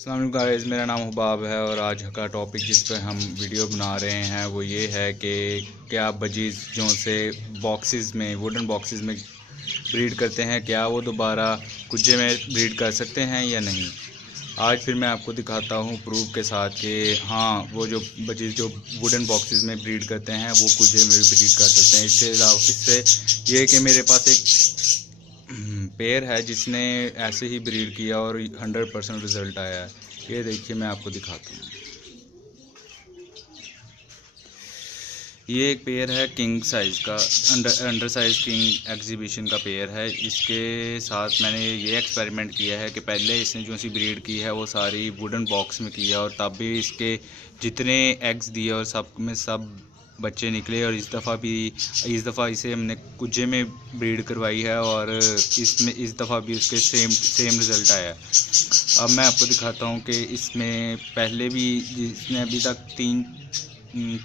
अस्सलाम गाइस, मेरा नाम हुबाब है और आज का टॉपिक जिस पर हम वीडियो बना रहे हैं वो ये है कि क्या बजीज़ों से बॉक्सेस में वुडन बॉक्सेस में ब्रीड करते हैं, क्या वो दोबारा कुज्जे में ब्रीड कर सकते हैं या नहीं। आज फिर मैं आपको दिखाता हूँ प्रूफ के साथ कि हाँ, वो जो बजीज़ जो वुडन बॉक्सेस में ब्रीड करते हैं वो कुज्जे में भी ब्रीड कर सकते हैं। इसके अलावा इससे ये कि मेरे पास एक पेयर है जिसने ऐसे ही ब्रीड किया और 100% रिज़ल्ट आया है। ये देखिए, मैं आपको दिखाता हूँ। ये एक पेयर है किंग साइज़ का, अंडर साइज़ किंग एग्जीबिशन का पेयर है। इसके साथ मैंने ये एक्सपेरिमेंट किया है कि पहले इसने जो सी ब्रीड की है वो सारी वुडन बॉक्स में किया और तब भी इसके जितने एग्स दिए और सब में सब बच्चे निकले। और इस दफ़ा इसे हमने कुज्जे में ब्रीड करवाई है और इसमें इस दफ़ा भी उसके सेम रिज़ल्ट आया है। अब मैं आपको दिखाता हूँ कि इसमें पहले भी जिसने अभी तक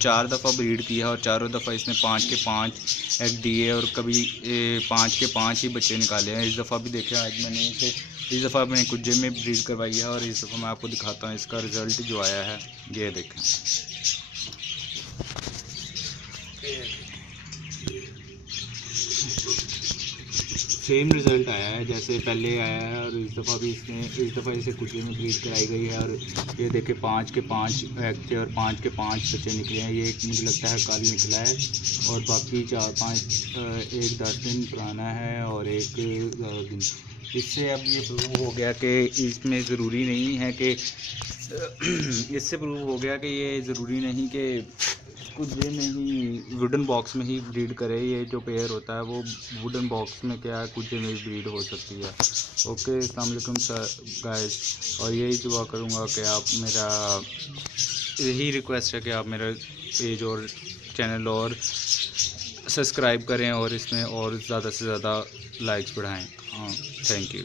4 दफ़ा ब्रीड किया और चारों दफ़ा इसने 5 के 5 एग दिए और कभी 5 के 5 ही बच्चे निकाले हैं। इस दफ़ा भी देखें, आज मैंने इसे इस दफ़ा मैंने कुज्जे में ब्रीड करवाई है और इस दफ़ा मैं आपको दिखाता हूँ इसका रिज़ल्ट जो आया है। ये देखें, सेम रिज़ल्ट आया है जैसे पहले आया है। और इस दफ़ा इसे कुज्जे में ब्रीड कराई गई है और ये देखें 5 के 5 एग थे और 5 के 5 बच्चे निकले हैं। ये एक मुझे लगता है कल निकला है और बाकी 4-5 एक 10 दिन पुराना है और एक 11 दिन। इससे अब ये प्रूव हो गया कि इसमें ज़रूरी नहीं है कि इससे प्रूव हो गया कि ये ज़रूरी नहीं कि कुज्जे में ही वुडन बॉक्स में ही ब्रीड करे। ये जो पेयर होता है वो वुडन बॉक्स में क्या है, कुज्जे में भी ब्रीड हो सकती है। ओके, अस्सलाम वालेकुम गाइस, और यही दुआ करूँगा कि आप मेरा यही रिक्वेस्ट है कि आप मेरा पेज और चैनल और सब्सक्राइब करें और इसमें और ज़्यादा से ज़्यादा लाइक्स बढ़ाएं। हाँ, थैंक यू।